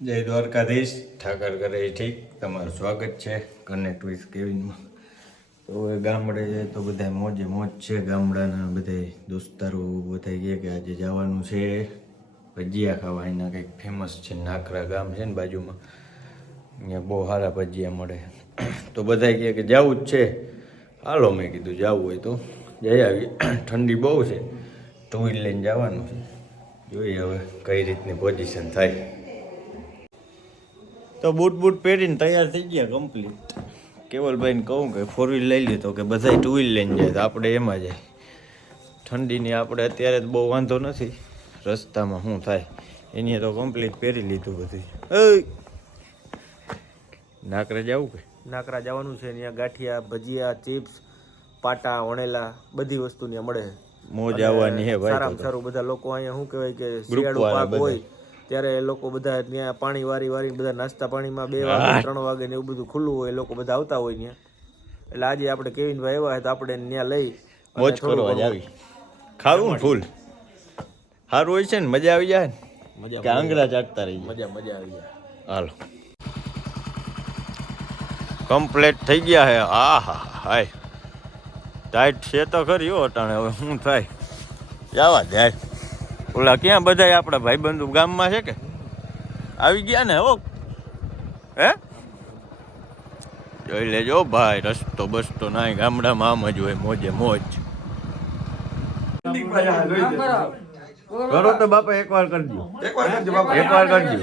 જય દ્વારકાધીશ ઠાકર કરે ઠીક તમારું સ્વાગત છે કનેક્ટ વિથ કેવિનમાં. તો હવે ગામડે જાય તો બધા મોજે મોજ છે. ગામડાના બધા દોસ્તારો બધા કહે કે આજે જવાનું છે ભજીયા ખાવા. એના કંઈક ફેમસ છે, નાકરા ગામ છે ને બાજુમાં, અહીંયા બહુ સારા ભજીયા મળે. તો બધા કહે કે જવું જ છે. હાલો, મેં કીધું જવું હોય તો જઈ આવી. ઠંડી બહુ છે, ટુ વ્હીલ લઈને જવાનું છે. જોઈએ હવે કઈ રીતની પોઝિશન થાય. તો બૂટ પહેરીને તૈયાર થઈ ગયા કમ્પ્લીટ. કેવલભાઈને કહું કે ફોર વ્હીલ લઈ લીધો કે બધા ટુ વ્હીલ લઈને જાય તો આપણે એમાં જાય. ઠંડીની આપણે અત્યારે તો બહુ વાંધો નથી, રસ્તામાં શું થાય એની તો કમ્પ્લીટ પહેરી લીધું બધું. નાકરા જવું કે નાકરા જવાનું છે. ત્યાં ગાંઠિયા, ભજીયા, ચિપ્સ, પાટા, વણેલા બધી વસ્તુ ત્યાં મળે. મોજ આવવાની હે ભાઈ. સારામાં સારું બધા લોકો અહીંયા શું કહેવાય કે શિયાળુ પાક હોય ત્યારે એ લોકો બધા ત્યાં પાણી વારી બધા નાસ્તા પાણીમાં 2 વાગે 3 વાગે ને એવું બધું ખુલ્લું હોય, લોકો બધા આવતા હોય ત્યાં. એટલે આજે આપણે કેવિનભાઈ આવ્યા તો આપણે ત્યાં લઈ મોજ કરવા જ આવી. ખાવું ફૂલ સારું હોય છે ને, મજા આવી જાય ને. મજા કે આંગળા ચાટતા રહી મજા આવી જાય. હાલો, કમ્પ્લીટ થઈ ગયા હે. હા હા હાય ટાઈટ છે તો ખરી હો અટાણે. હવે શું થાય જવા જાય. ઓલા ક્યાં બધા આપણા ભાઈબંધુ ગામમાં છે કે આવી ગયા ને? હો હે જોઈ લેજો ભાઈ, રસ્તો બસતો ના ગામડામાં આમ જ હોય, મોજે મોજ. કરો તો બાપા એકવાર કરજો, એકવાર કરજો.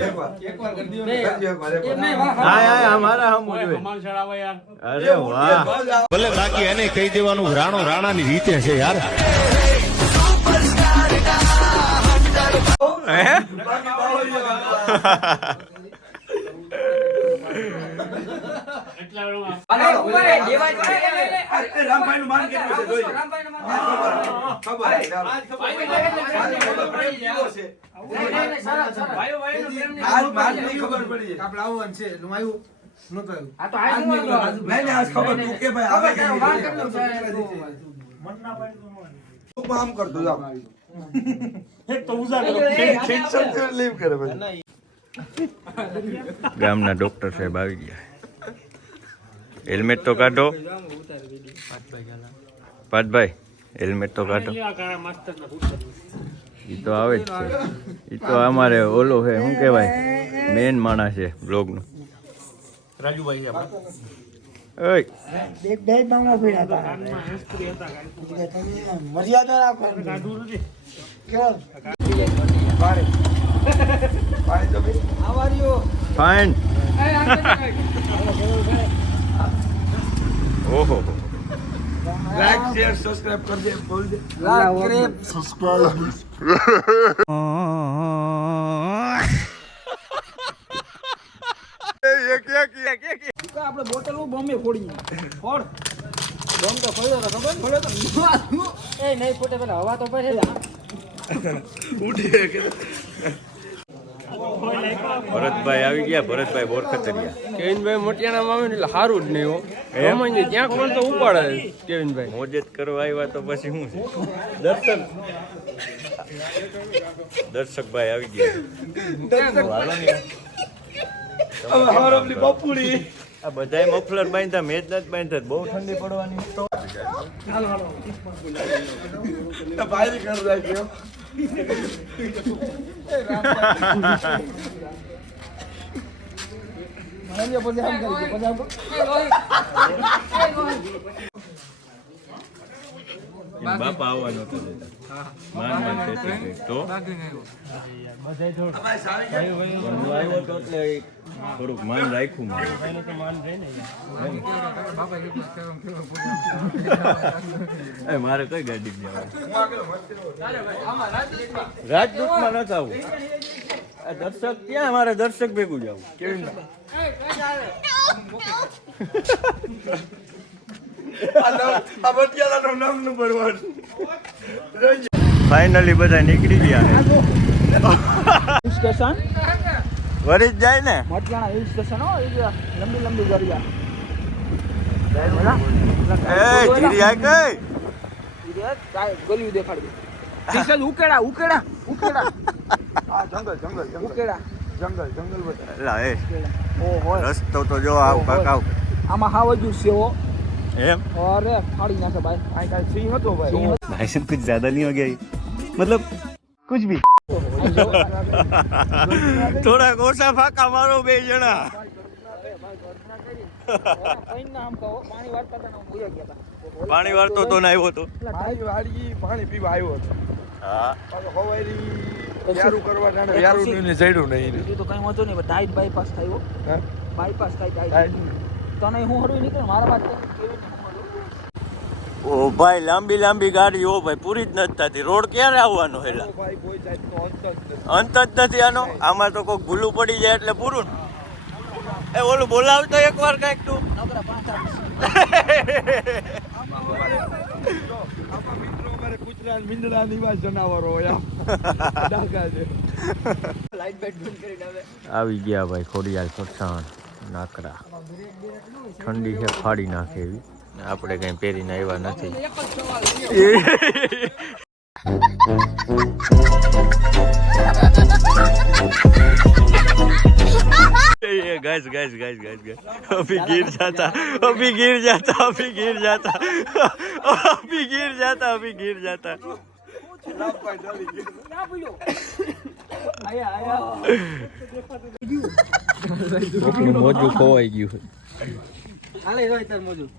હા અમારા હમ જોઈએ. અરે વાહ, ભલે બાકી એને કહી દેવાનું રાણો રાણાની રીતે છે યાર. ગામના ડોક્ટર સાહેબ આવી ગયા. હેલ્મેટ તો કાઢો પાઠભાઈ, હેલ્મેટ તો કાઢો. એ તો આવે જ છે. એ તો અમારે ઓલો છે, શું કહેવાય, મેન માણસ છે બ્લોગનો, રાજુભાઈ ફાઇન. ઓહો, લાઈક શેર સબસ્ક્રાઇબ કરજે, બોલ દે આપણે બોટલ બોમ્બે ફોડી ફોડ બોમ્બ તો ફોડ્યો તો ખબર ફોડ્યો તો એ નહીં ફૂટે, પેલા હવા તો પડે ઉઠે કે. ભરતભાઈ આવી ગયા. ભરતભાઈ બોરખતરિયા. કેવિનભાઈ મોટિયાણામાં આવે ને એટલે સારું જ નહીં હો. રમણ ત્યાં કોણ તો ઉપાડે કેવિનભાઈ. મોજ જ કરવા આવ્યા તો પછી શું છે. દર્શકભાઈ આવી ગયા. આ બધાય મફલર બાંધ્યા, મેં જ નથી બાંધ્યા. બહુ ઠંડી પડવાની. બાપા આવવાનો હતો માન તો આવ્યો તો એટલે થોડુંક માન રાખ્યું. મારે કઈ ગાડી જવાનું? રાજદૂતમાં નથી આવું. આ દર્શક ક્યાં? મારે દર્શક ભેગું જવું. કેવી ફાઇનલી બધા નીકળી ગયા. સ્ટેશન વરી જ જાય ને મોટિયાણા હિલ સ્ટેશન હો. લંબી ગરિયા ગલિયું દેખાડ્યું. ઉકેડા જંગલ ઉકેડા જંગલ બતાવે. એલા એ ઓહો રસ્તો તો જો આવ કાકાવ આમાં હાવ જ સેવો એમ અરે ફાડી નાખે ભાઈ આ કાંઈ સિંહ હતો ભાઈ. भाई साहब कुछ ज्यादा नहीं हो गया ये? मतलब कुछ भी થોડા ઓછા ફાકા મારો બે જણા પાણી વાળતો તો ના આવ્યો તો મારી વાડી પાણી પીવા આવ્યો હતો. હા હવારી યારું કરવા જાણે યારું ને જડ્યું નહીં. બીજું તો કઈ વાંધો નહીં ટાઈટ બાયપાસ થયો હા? બાયપાસ થાય ટાઈટ તને હું હરવી નીકળે મારા વાત કેવી ઓ ભાઈ લાંબી લાંબી ગાડી ઓ ભાઈ પૂરી જ નથી થતી રોડ ક્યારે આવવાનો હેલા ભાઈ કોઈ જાતનો અંત જ નથી. અંત જ નથી આનો આમાં તો કોઈક ભૂલું પડી જાય એટલે પૂરું ને. એ ઓલું બોલાવતો એકવાર કાંઈક તું આમાં મિત્રો અમારે કૂતરા ને મીંડળા નિવાસ જનાવરો હોય આમ ડાકા છે. આવી ગયા ભાઈ ખોડિયાર ફરસાણ નાકરા ઠંડી છે ફાડી નાખે એવી આપણે કઈ પહેરીને આવ્યા નથી guys guys guys guys guys अभी गिर जाता अभी गिर जाता अभी गिर जाता अभी गिर जाता अभी गिर जाता મોજું ખોવાઈ ગયું હાલે રોય તાર મોજું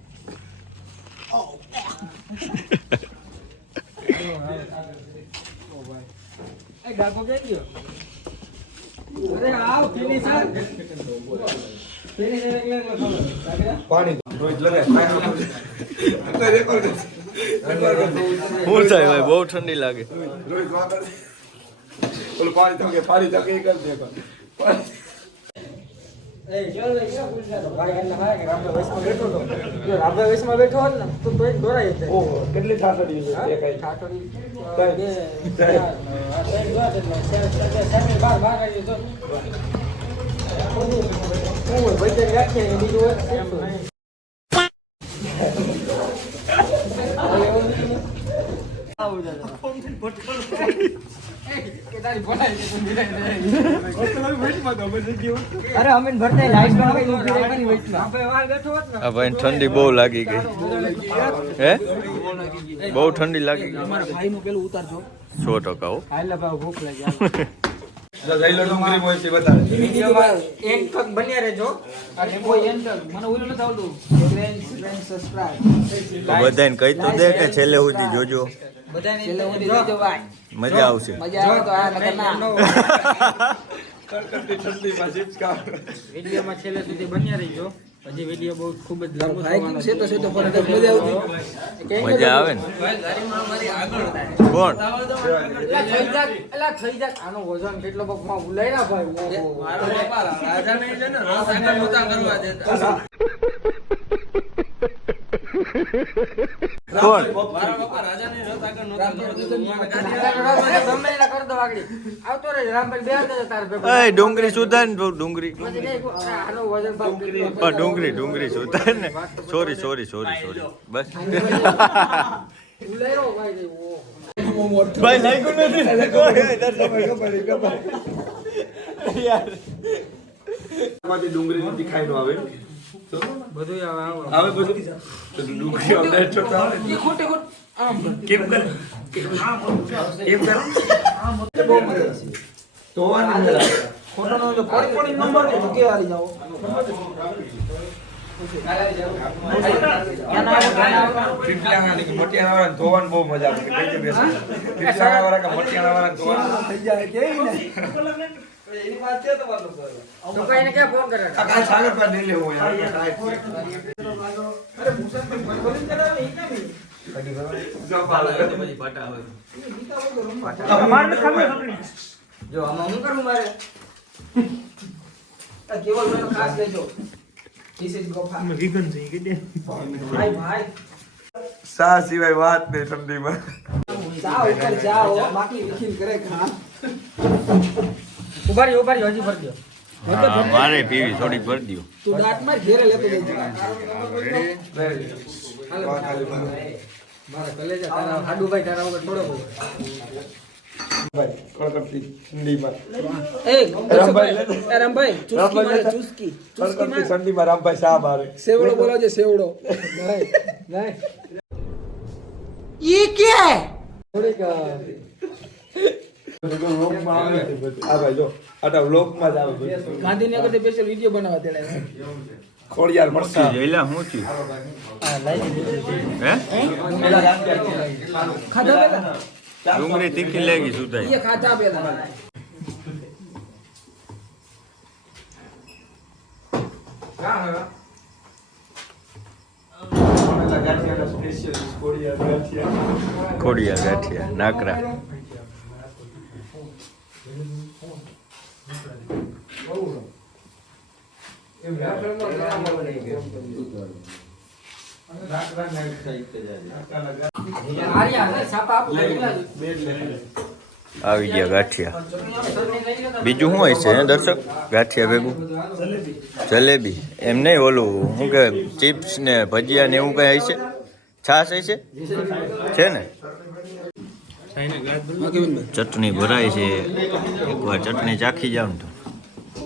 એ ડાકો કે ગયો અરે આવ કેની સર કેની સર પાણી રોજ લગાય રેકોર્ડ હું થાય ભાઈ બહુ ઠંડી લાગે રોજ વાગર ઓલું પાણી તો કે કર દે એ જો લે કે ભૂલ જાતો ભાઈ એને હા કે આપણે વૈસમાં બેઠો તો જો આપણે વૈસમાં બેઠો હોત ને તો તોય દોરાય જાય ઓહો કેટલી ઠાઠડી છે એ કઈ ઠાઠડી બે આ સાઈડ વાત એટલે સાઈડ બાર આવી તો હું વૈજ્ઞાનિક રાખીએ ને બીજું હોય અરે અમે ભરતા લાઈટ માં આવી આપણે વાળ બેઠો હોત ને આ ભાઈ ઠંડી બહુ લાગી ગઈ હે બહુ ઠંડી લાગી ગઈ અમારા ભાઈ નું પેલું ઉતારજો 100% હો હાલે ભાવ ભૂખ લાગી જઈલો ડુંગળી મોયથી બતાવે વિડિયોમાં એક તક બન્યા રહેજો અને કોઈ એન્ટર મને ઓલું નથી આવતું ફ્રેન્ડ સબસ્ક્રાઇબ બધાને કહી તો દે કે છેલ્લે સુધી જોજો બધાને છેલ્લે સુધી જોજો ભાઈ મજા આવશે મજા આવે તો આ નકર ના કડકડતી ઠંડીમાં હિચકા વિડિયોમાં છેલ્લે સુધી બન્યા રહેજો હજી વિડિયો બહુ ખૂબ જ લાંબો થવાનો છે તો સીધો પર મજા આવતી મજા આવે ને કોણ એલા થઈ જા આનો વજન કેટલો બકમાં ભૂલાય ના ભાઈ મારો બાપા રાજા નહીં છે ને રાજા નોતા કરવા દેતા કોણ મારા બાપા રાજા નહીં રથ આગળ નોતા કરવા દેતા ગમે એના કર દો આગળ આવતો રે રામભાઈ બેહાર દે તાર ભેગો એ ડુંગળી સુધાર ને ડુંગળી આનો વજન ભાવ ડુંગળી સુધાર ને સોરી બસ ભૂલાયો ભાઈ ભાઈ લાગ્યું નથી યાર માંથી ડુંગળી નથી ખાઈ નો આવે બધું આવે આવે બધું તો ડુંગળી આપણે છોટા આવે એ ખોટે ખોટ આમ કેમ કરે એમ કરે બહુ મજા છે તો આની મેલા ખોટાનો જો પડી નંબર ને કે હારી જાઓ પીપલાની મોટિયાના વાળા ધોવાનું બહુ મજા આવે કઈ કે બેસ પીપલાના વાળા કે મોટિયાના વાળા ધોવાનું થઈ જાય કેવી ને એની વાત છે તો વાતો કરો તો કઈને કે ફોન કરે આ કાલ સાગર પર લઈ લેવો યાર અરે ભૂષણ ભાઈ બોલિંગ કરાવે ઈ કેમ જો પાલા બધી પાટા હોય માર ને ખબર જો આમાં હું કરું મારે આ કેવલ મેનો ખાસ લેજો ધીસ ઇઝ ગોફા મે વિગન છે કે દે ભાઈ સા સિવાય વાત નહીં ઠંડીમાં જાઓ ઉપર જાઓ બાકી વિખીન કરે ખા ઉભા રહ્યો હજી ભર દો મારે પીવી થોડીક ભરી દો તું દાંત માર ઘેરે લેતો જઈ મારા કલેજા તારા હાડુભાઈ તારા વગર થોડો બોલ રામભાઈ ચુસ્કી મારે સેવડો બોલાવજે સેવડો ये क्या है ગાંધીનગર થી સ્પેશિયલ વિડિયો બનાવવા તેડે ખોડિયાર મળતા જઈલા હું છું હે ખાધા પેલા ડુંગળી તીખી લેગી સુધાઈ ये ખાધા પેલા ખોડિયા ગાંઠિયા નાકરા આવી ગયા ગાંઠિયા બીજું શું હોય છે હે દર્શક ગાંઠિયા ભેગું જલેબી એમ નહીં ઓલું શું કે ચિપ્સ ને ભજીયા ને એવું કઈ હોય છે છાશ હોય છે ને ચટણી ભરાય છે એકવાર ચટણી ચાખી જાવ ને તો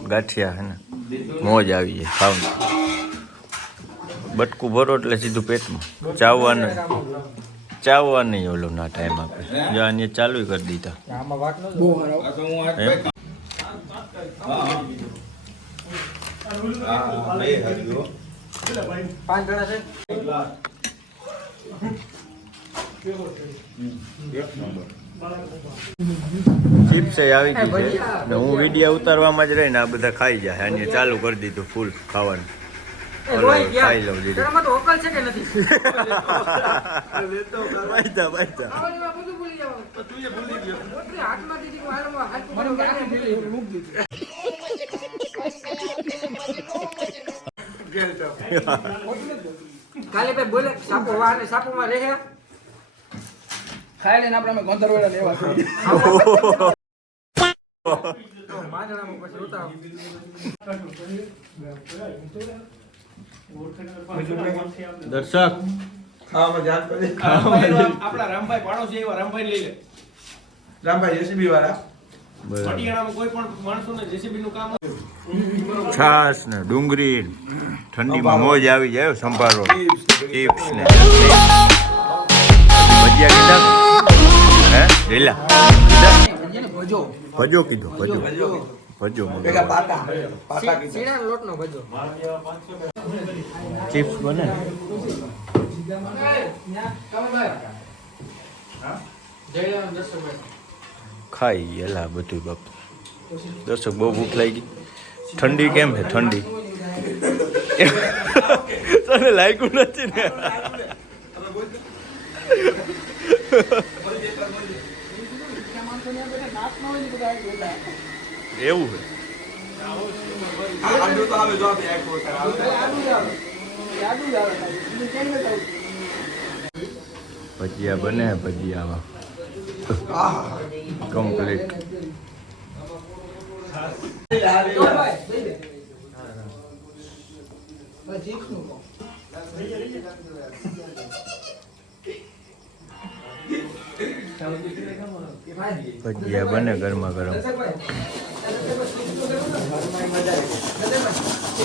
ગાંઠિયા હે ને મોજ આવી જાય ખાવાનું બટકું ભરો એટલે સીધું પેટમાં ચાવવા નહીં ઓલો ના ટાઈમ આપે જો આને ચાલુ કરી દીધા ચિપ્સ આવી ગઈ છે ને હું વિડીયો ઉતારવામાં જ રહીને આ બધા ખાઈ જાય આને ચાલુ કરી દીધું ફૂલ ખાવાનું ખાઈ લઉં દીધું કાલે ભાઈ બોલે સાપો વાને સાપો માં રહે ખાઈ લઈને આપણે ગોંધરવાડા લેવા માજરામાં પછી ઉતારો દર્શક આપણા રામભાઈ પાડોશી એવા રામભાઈ લઈ લે રામભાઈ જેસીબી વાળા પટિયાણામાં કોઈ પણ માણસોને જેસીબી નું કામ છાશ ને ડુંગળી ઠંડીમાં મોજ આવી જાય સંભારો ચિપ્સ ને ભજીયા કીધા હે લીલા ભજો કીધો ભજો સીણા લોટનો ભજો ચિપ્સ બને ખાઈ એલા બધું બાપ દર્શક બહુ ભૂખ લાગી ઠંડી કેમ છે ઠંડી તને લાગ્યું નથી ને એવું છે ભજીયા બને ભજીયામાં કમ્પ્લીટ ભજીયા બને ગરમા ગરમ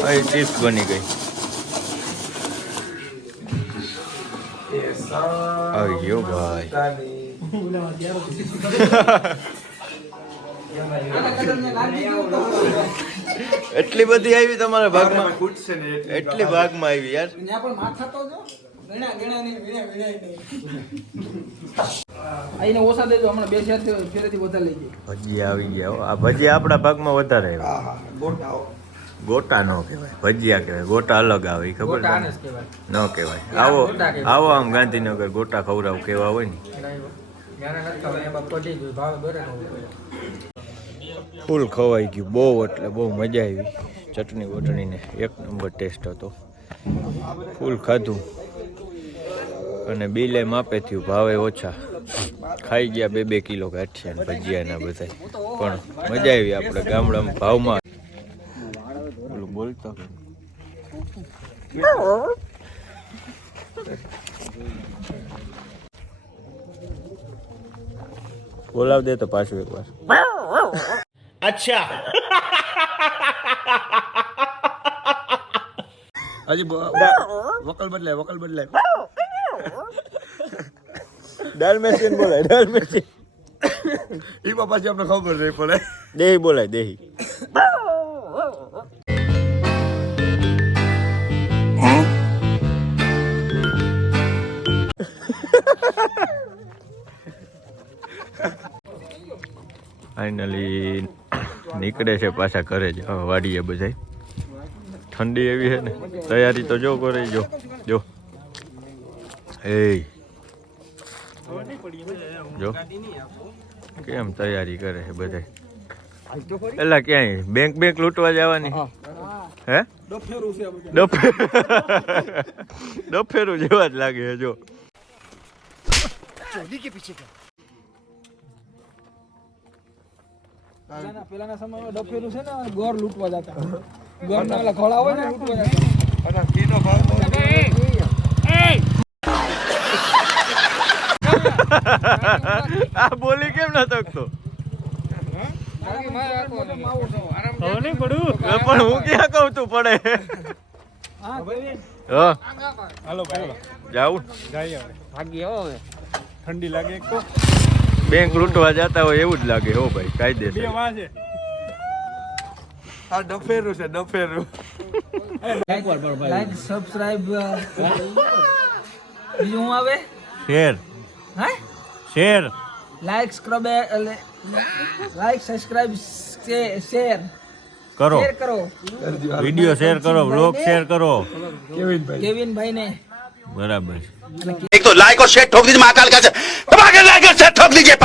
અહીં ચિપ્સ બની ગઈ આવી ગયો ભાઈ એટલી બધી આવી તમારા ભાગમાં એટલી ભાગમાં આવી યાર આઈને ઓછા દેજો હમણાં બે ચાર ફેરેથી વધારે લઈ જાય ભજીયા આવી ગયા આ ભજીયા આપણા ભાગમાં વધારે આવ્યા ગોટા નો કહેવાય ભજીયા કહેવાય ગોટા અલગ આવે એ ખબર ન કહેવાય આવો આમ ગાંધીનગર ગોટા ખવડાવ કેવા હોય ને ફૂલ ખવાઈ ગયું બહુ એટલે બહુ મજા આવી ચટણી વટણીને એક નંબર ટેસ્ટ હતો ફૂલ ખાધું અને બિલે માપે થયું ભાવે ઓછા ખાઈ ગયા 2-2 કિલો ગાંઠિયા ને ભજીયાના બધા પણ મજા આવી આપણે ગામડામાં ભાવમાં ઓલું બોલતો બોલાવ દે તો પાછું એકવાર. હજી વકલ બદલાય. ડાલમેશિયન બોલાય ડાલમેશિયન. એમાં પાછી આપણે ખબર નહીં પડે. દેહી બોલાય દેહી. ફાઇનલી નીકળે છે પાછા ઘરે જ. હવે વાડીએ બધાય ઠંડી એવી છે ને, તૈયારી તો જો કરે જો એ જો કેમ તૈયારી કરે છે બધાય. એલા ક્યાંય બેંક લૂંટવા જવાની હે? ડફેરું જેવા જ લાગે છે જો. પેલાના સમયમાં ડફેરું છે ને ગોર લૂંટવા જતા. ગોરના ઓલા ખોળા હોય ને લૂંટવા જતા. આ બોલી કેમ ન શકતો? પણ હું ક્યાં કહું તું પડે. જાઉં ઠંડી લાગે એક તો બેંક લૂંટવા જતા હોય એવું જ લાગે હો ભાઈ. કાયદેસર આ ડફેરું છે ડફેરું. લાઈક સબસ્ક્રાઇબ બીજું હું આવે શેર હે શેર લાઈક સબસ્ક્રાઇબ શેર કરો. શેર કરો વિડિયો શેર કરો, વ્લોગ શેર કરો. કેવિનભાઈ ને બરાબર. एक तो लाइक और शेयर ठोक दीजिए महाकाल का से लाइक और शेयर ठोक दीजिए